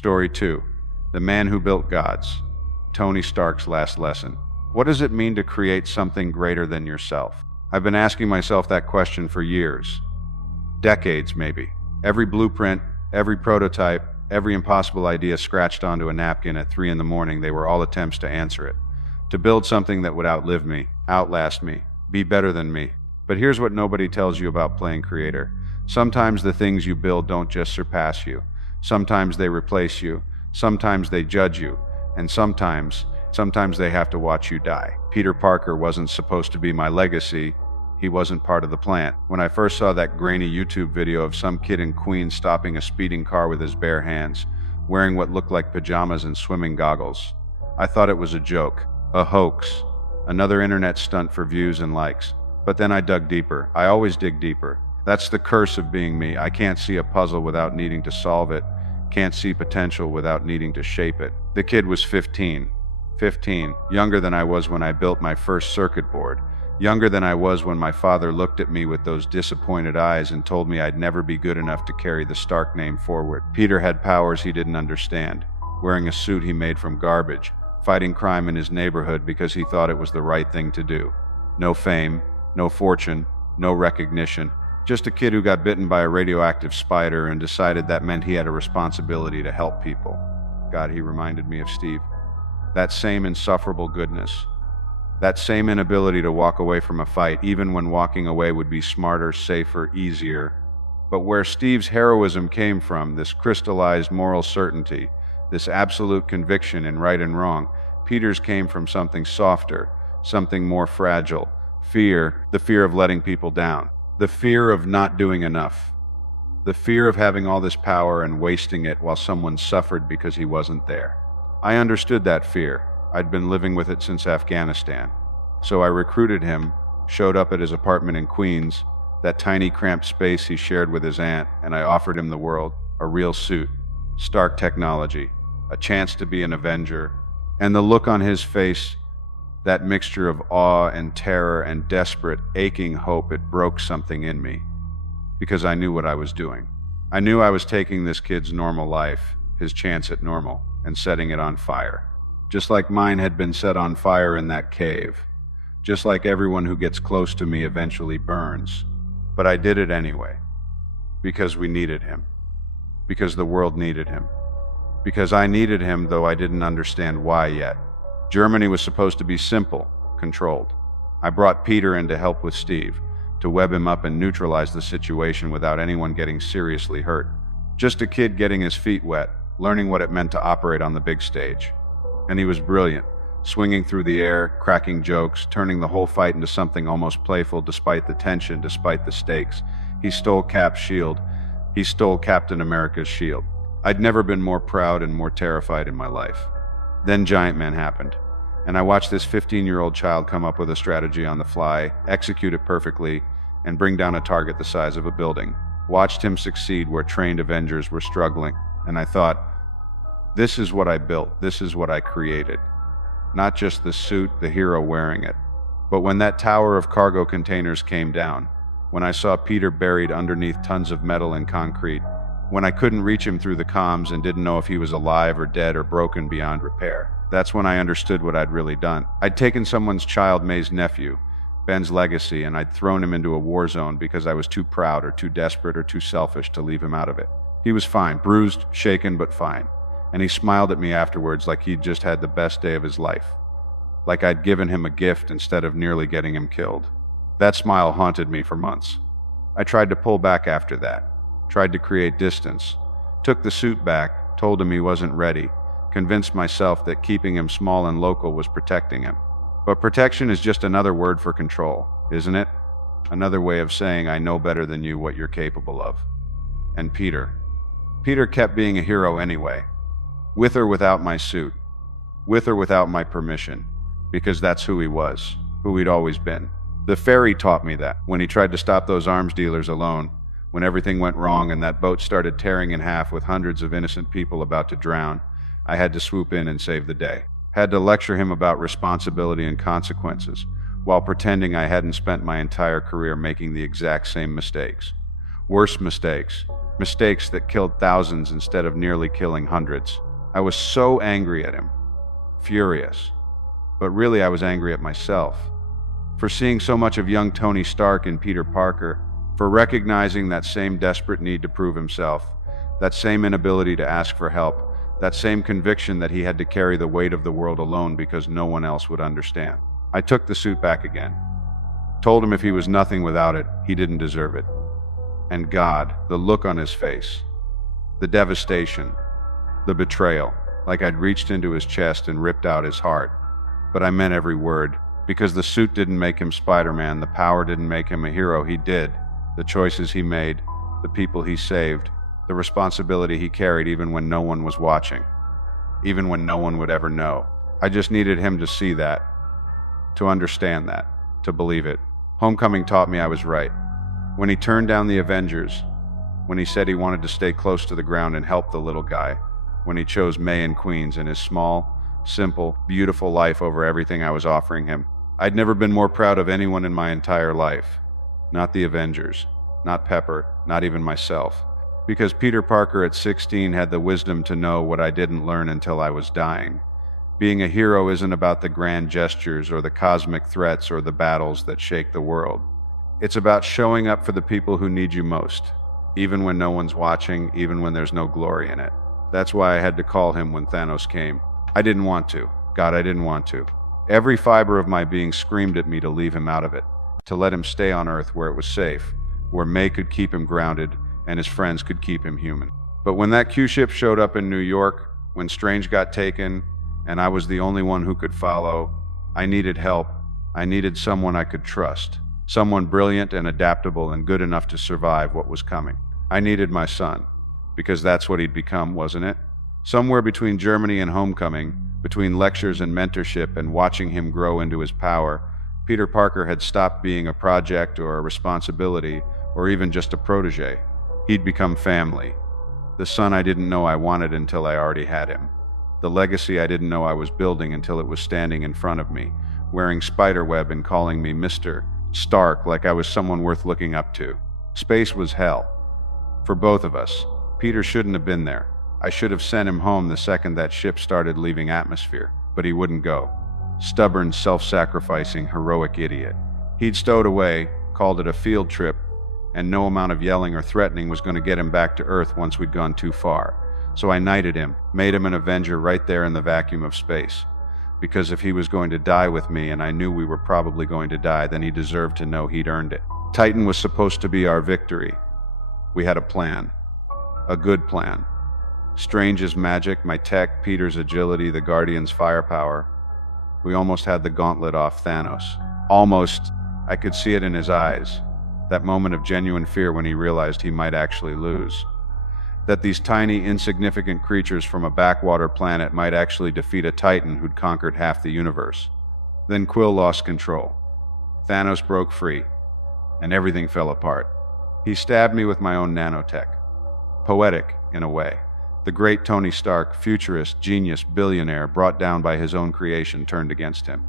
Story 2. The Man Who Built Gods. Tony Stark's last lesson. What does it mean to create something greater than yourself? I've been asking myself that question for years. Decades, maybe. Every blueprint, every prototype, every impossible idea scratched onto a napkin at 3 a.m, they were all attempts to answer it. To build something that would outlive me, outlast me, be better than me. But here's what nobody tells you about playing creator. Sometimes the things you build don't just surpass you. Sometimes they replace you. Sometimes they judge you. And sometimes they have to watch you die. Peter Parker wasn't supposed to be my legacy. He wasn't part of the plan. When I first saw that grainy YouTube video of some kid in Queens stopping a speeding car with his bare hands, wearing what looked like pajamas and swimming goggles, I thought it was a joke, a hoax, another internet stunt for views and likes. But then I dug deeper. I always dig deeper. That's the curse of being me. I can't see a puzzle without needing to solve it. Can't see potential without needing to shape it. The kid was 15, younger than I was when I built my first circuit board, younger than I was when my father looked at me with those disappointed eyes and told me I'd never be good enough to carry the Stark name forward. Peter had powers he didn't understand, wearing a suit he made from garbage, fighting crime in his neighborhood because he thought it was the right thing to do. No fame, no fortune, no recognition. Just a kid who got bitten by a radioactive spider and decided that meant he had a responsibility to help people. God, he reminded me of Steve. That same insufferable goodness. That same inability to walk away from a fight, even when walking away would be smarter, safer, easier. But where Steve's heroism came from, this crystallized moral certainty, this absolute conviction in right and wrong, Peter's came from something softer, something more fragile. Fear, the fear of letting people down. The fear of not doing enough. The fear of having all this power and wasting it while someone suffered because he wasn't there. I understood that fear. I'd been living with it since Afghanistan. So I recruited him, showed up at his apartment in Queens, that tiny cramped space he shared with his aunt, and I offered him the world, a real suit, Stark technology, a chance to be an Avenger. And the look on his face, that mixture of awe and terror and desperate, aching hope, it broke something in me. Because I knew what I was doing. I knew I was taking this kid's normal life, his chance at normal, and setting it on fire. Just like mine had been set on fire in that cave. Just like everyone who gets close to me eventually burns. But I did it anyway. Because we needed him. Because the world needed him. Because I needed him, though I didn't understand why yet. Germany was supposed to be simple, controlled. I brought Peter in to help with Steve, to web him up and neutralize the situation without anyone getting seriously hurt. Just a kid getting his feet wet, learning what it meant to operate on the big stage. And he was brilliant, swinging through the air, cracking jokes, turning the whole fight into something almost playful despite the tension, despite the stakes. He stole Cap's shield. He stole Captain America's shield. I'd never been more proud and more terrified in my life. Then Giant Man happened, and I watched this 15-year-old child come up with a strategy on the fly, execute it perfectly, and bring down a target the size of a building. Watched him succeed where trained Avengers were struggling, and I thought, this is what I built, this is what I created. Not just the suit, the hero wearing it. But when that tower of cargo containers came down, when I saw Peter buried underneath tons of metal and concrete, when I couldn't reach him through the comms and didn't know if he was alive or dead or broken beyond repair. That's when I understood what I'd really done. I'd taken someone's child, May's nephew, Ben's legacy, and I'd thrown him into a war zone because I was too proud or too desperate or too selfish to leave him out of it. He was fine, bruised, shaken, but fine. And he smiled at me afterwards like he'd just had the best day of his life. Like I'd given him a gift instead of nearly getting him killed. That smile haunted me for months. I tried to pull back after that. Tried to create distance, took the suit back, told him he wasn't ready, convinced myself that keeping him small and local was protecting him. But protection is just another word for control, isn't it? Another way of saying I know better than you what you're capable of. And Peter kept being a hero anyway, with or without my suit, with or without my permission, because that's who he was, who he'd always been. The ferry taught me that when he tried to stop those arms dealers alone, when everything went wrong and that boat started tearing in half with hundreds of innocent people about to drown, I had to swoop in and save the day. Had to lecture him about responsibility and consequences, while pretending I hadn't spent my entire career making the exact same mistakes. Worse mistakes, Mistakes that killed thousands instead of nearly killing hundreds. I was so angry at him. Furious. But really I was angry at myself. For seeing so much of young Tony Stark in Peter Parker, for recognizing that same desperate need to prove himself, that same inability to ask for help, that same conviction that he had to carry the weight of the world alone because no one else would understand. I took the suit back again. Told him if he was nothing without it, he didn't deserve it. And God, the look on his face, the devastation, the betrayal, like I'd reached into his chest and ripped out his heart. But I meant every word, because the suit didn't make him Spider-Man, the power didn't make him a hero, he did. The choices he made, the people he saved, the responsibility he carried even when no one was watching, even when no one would ever know. I just needed him to see that, to understand that, to believe it. Homecoming taught me I was right. When he turned down the Avengers, when he said he wanted to stay close to the ground and help the little guy, when he chose May and Queens and his small, simple, beautiful life over everything I was offering him. I'd never been more proud of anyone in my entire life. Not the Avengers, not Pepper, not even myself. Because Peter Parker at 16 had the wisdom to know what I didn't learn until I was dying. Being a hero isn't about the grand gestures or the cosmic threats or the battles that shake the world. It's about showing up for the people who need you most, even when no one's watching, even when there's no glory in it. That's why I had to call him when Thanos came. I didn't want to. God, I didn't want to. Every fiber of my being screamed at me to leave him out of it, to let him stay on Earth where it was safe, where May could keep him grounded and his friends could keep him human. But when that Q-ship showed up in New York, when Strange got taken, and I was the only one who could follow, I needed help. I needed someone I could trust, someone brilliant and adaptable and good enough to survive what was coming. I needed my son, because that's what he'd become, wasn't it? Somewhere between Germany and Homecoming, between lectures and mentorship and watching him grow into his power, Peter Parker had stopped being a project or a responsibility or even just a protege. He'd become family. The son I didn't know I wanted until I already had him. The legacy I didn't know I was building until it was standing in front of me, wearing spiderweb and calling me Mr. Stark like I was someone worth looking up to. Space was hell. For both of us. Peter shouldn't have been there. I should have sent him home the second that ship started leaving atmosphere, but he wouldn't go. Stubborn, self-sacrificing, heroic idiot. He'd stowed away, called it a field trip, and no amount of yelling or threatening was going to get him back to Earth once we'd gone too far. So I knighted him, made him an Avenger right there in the vacuum of space. Because if he was going to die with me, and I knew we were probably going to die, then he deserved to know he'd earned it. Titan was supposed to be our victory. We had a plan. A good plan. Strange's magic, my tech, Peter's agility, the Guardian's firepower. We almost had the gauntlet off Thanos. Almost. I could see it in his eyes. That moment of genuine fear when he realized he might actually lose. That these tiny, insignificant creatures from a backwater planet might actually defeat a Titan who'd conquered half the universe. Then Quill lost control. Thanos broke free, and everything fell apart. He stabbed me with my own nanotech. Poetic, in a way. The great Tony Stark, futurist, genius, billionaire, brought down by his own creation, turned against him.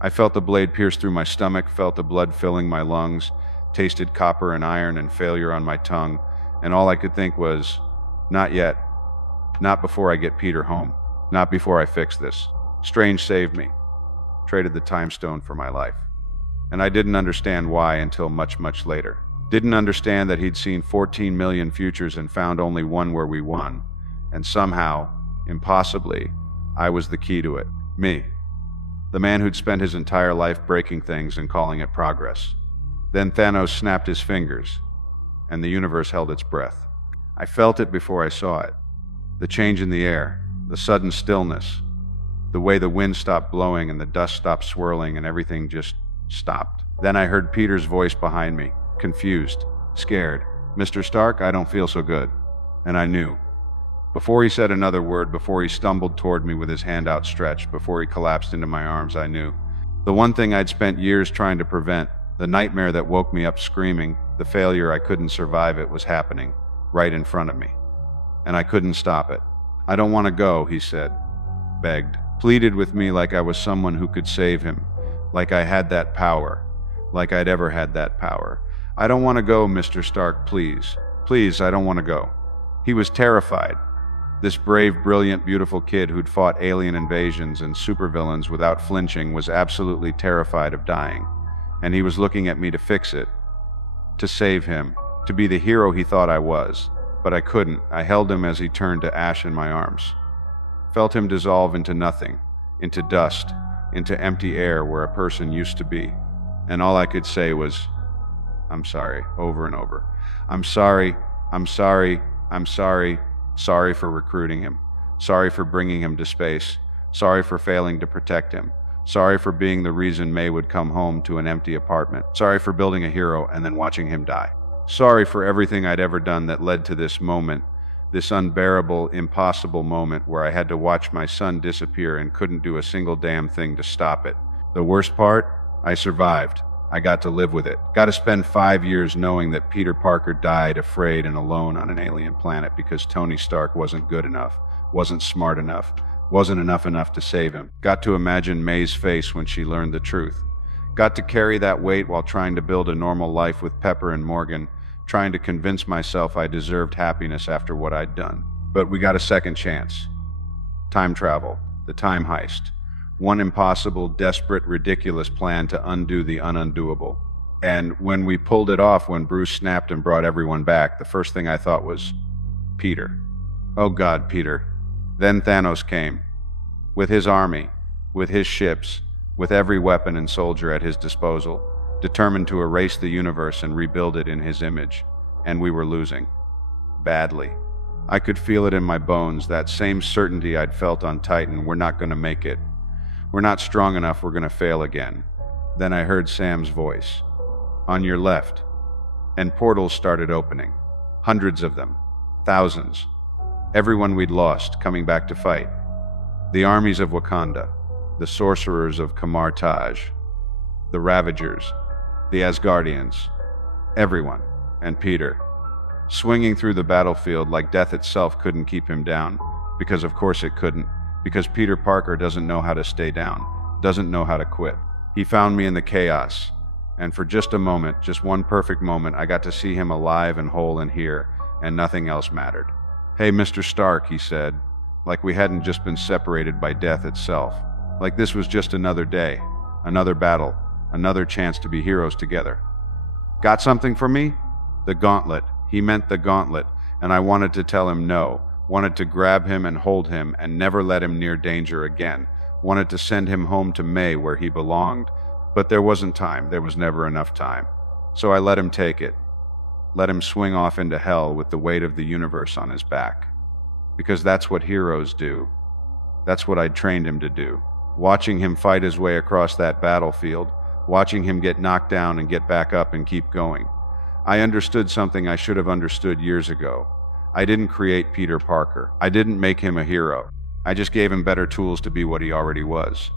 I felt the blade pierce through my stomach, felt the blood filling my lungs, tasted copper and iron and failure on my tongue, and all I could think was, not yet. Not before I get Peter home. Not before I fix this. Strange saved me. Traded the time stone for my life. And I didn't understand why until much, much later. Didn't understand that he'd seen 14 million futures and found only one where we won. And somehow, impossibly, I was the key to it. Me. The man who'd spent his entire life breaking things and calling it progress. Then Thanos snapped his fingers, and the universe held its breath. I felt it before I saw it. The change in the air, the sudden stillness, the way the wind stopped blowing and the dust stopped swirling and everything just stopped. Then I heard Peter's voice behind me, confused, scared. "Mr. Stark, I don't feel so good." And I knew. Before he said another word, before he stumbled toward me with his hand outstretched, before he collapsed into my arms, I knew. The one thing I'd spent years trying to prevent, the nightmare that woke me up screaming, the failure I couldn't survive, it was happening, right in front of me. And I couldn't stop it. "I don't want to go," he said, begged, pleaded with me like I was someone who could save him, like I had that power, like I'd ever had that power. "I don't want to go, Mr. Stark, please." Please, I don't want to go. He was terrified. This brave, brilliant, beautiful kid who'd fought alien invasions and supervillains without flinching was absolutely terrified of dying. And he was looking at me to fix it, to save him, to be the hero he thought I was. But I couldn't. I held him as he turned to ash in my arms. Felt him dissolve into nothing, into dust, into empty air where a person used to be. And all I could say was, "I'm sorry," over and over. "I'm sorry, I'm sorry, I'm sorry." Sorry for recruiting him. Sorry for bringing him to space. Sorry for failing to protect him. Sorry for being the reason May would come home to an empty apartment. Sorry for building a hero and then watching him die. Sorry for everything I'd ever done that led to this moment, this unbearable, impossible moment where I had to watch my son disappear and couldn't do a single damn thing to stop it. The worst part? I survived. I got to live with it. Got to spend 5 years knowing that Peter Parker died afraid and alone on an alien planet because Tony Stark wasn't good enough, wasn't smart enough, wasn't enough to save him. Got to imagine May's face when she learned the truth. Got to carry that weight while trying to build a normal life with Pepper and Morgan, trying to convince myself I deserved happiness after what I'd done. But we got a second chance. Time travel, the time heist. One impossible, desperate, ridiculous plan to undo the unundoable. And when we pulled it off, when Bruce snapped and brought everyone back, the first thing I thought was, Peter. Oh God, Peter. Then Thanos came. With his army, with his ships, with every weapon and soldier at his disposal, determined to erase the universe and rebuild it in his image. And we were losing. Badly. I could feel it in my bones, that same certainty I'd felt on Titan. We're not going to make it. We're not strong enough, we're going to fail again. Then I heard Sam's voice. On your left. And portals started opening. Hundreds of them. Thousands. Everyone we'd lost, coming back to fight. The armies of Wakanda. The sorcerers of Kamar Taj. The Ravagers. The Asgardians. Everyone. And Peter. Swinging through the battlefield like death itself couldn't keep him down. Because of course it couldn't. Because Peter Parker doesn't know how to stay down, doesn't know how to quit. He found me in the chaos, and for just a moment, just one perfect moment, I got to see him alive and whole and here, and nothing else mattered. "Hey, Mr. Stark," he said, like we hadn't just been separated by death itself, like this was just another day, another battle, another chance to be heroes together. "Got something for me?" The gauntlet. He meant the gauntlet, and I wanted to tell him no. Wanted to grab him and hold him and never let him near danger again. Wanted to send him home to May where he belonged. But there wasn't time. There was never enough time. So I let him take it. Let him swing off into hell with the weight of the universe on his back. Because that's what heroes do. That's what I'd trained him to do. Watching him fight his way across that battlefield. Watching him get knocked down and get back up and keep going. I understood something I should have understood years ago. I didn't create Peter Parker. I didn't make him a hero. I just gave him better tools to be what he already was.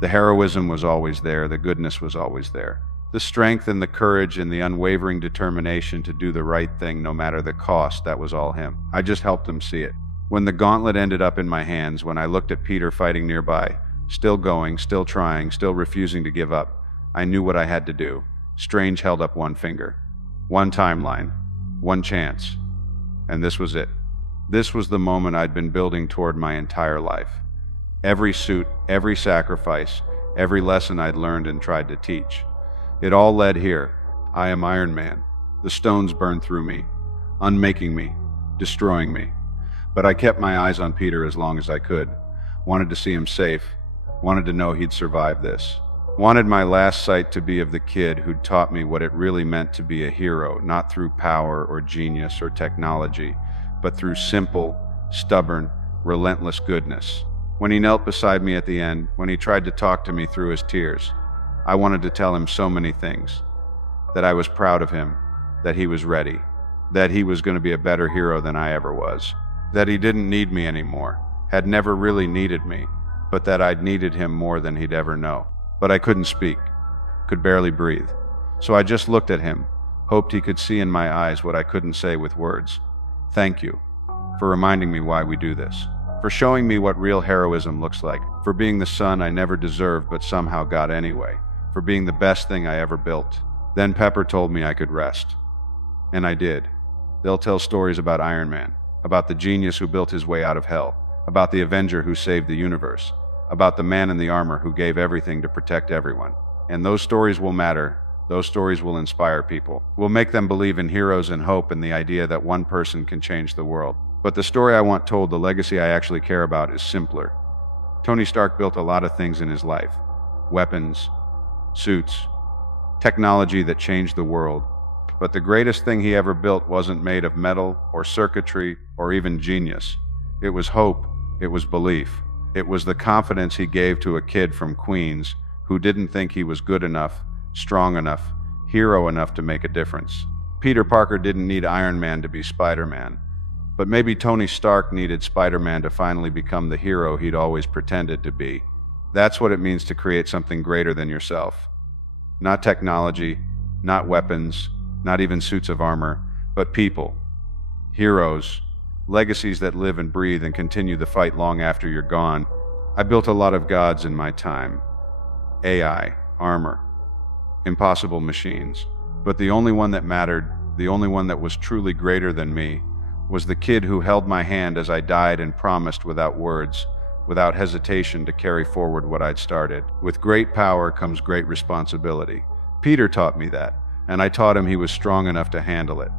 The heroism was always there. The goodness was always there. The strength and the courage and the unwavering determination to do the right thing no matter the cost, that was all him. I just helped him see it. When the gauntlet ended up in my hands, when I looked at Peter fighting nearby, still going, still trying, still refusing to give up, I knew what I had to do. Strange held up one finger. One timeline. One chance. And this was it. This was the moment I'd been building toward my entire life. Every suit, every sacrifice, every lesson I'd learned and tried to teach. It all led here. I am Iron Man. The stones burned through me, unmaking me, destroying me. But I kept my eyes on Peter as long as I could. Wanted to see him safe. Wanted to know he'd survive this. Wanted my last sight to be of the kid who'd taught me what it really meant to be a hero, not through power or genius or technology, but through simple, stubborn, relentless goodness. When he knelt beside me at the end, when he tried to talk to me through his tears, I wanted to tell him so many things. That I was proud of him, that he was ready, that he was going to be a better hero than I ever was, that he didn't need me anymore, had never really needed me, but that I'd needed him more than he'd ever know. But I couldn't speak, could barely breathe. So I just looked at him, hoped he could see in my eyes what I couldn't say with words. Thank you for reminding me why we do this, for showing me what real heroism looks like, for being the son I never deserved but somehow got anyway, for being the best thing I ever built. Then Pepper told me I could rest. And I did. They'll tell stories about Iron Man, about the genius who built his way out of hell, about the Avenger who saved the universe, about the man in the armor who gave everything to protect everyone. And those stories will matter. Those stories will inspire people. Will make them believe in heroes and hope and the idea that one person can change the world. But the story I want told, the legacy I actually care about, is simpler. Tony Stark built a lot of things in his life. Weapons, suits, technology that changed the world. But the greatest thing he ever built wasn't made of metal or circuitry or even genius. It was hope. It was belief. It was the confidence he gave to a kid from Queens who didn't think he was good enough, strong enough, hero enough to make a difference. Peter Parker didn't need Iron Man to be Spider-Man. But maybe Tony Stark needed Spider-Man to finally become the hero he'd always pretended to be. That's what it means to create something greater than yourself. Not technology, not weapons, not even suits of armor, but people. Heroes. Legacies that live and breathe and continue the fight long after you're gone. I built a lot of gods in my time. AI, armor, impossible machines. But the only one that mattered, the only one that was truly greater than me, was the kid who held my hand as I died and promised without words, without hesitation, to carry forward what I'd started. With great power comes great responsibility. Peter taught me that, and I taught him he was strong enough to handle it.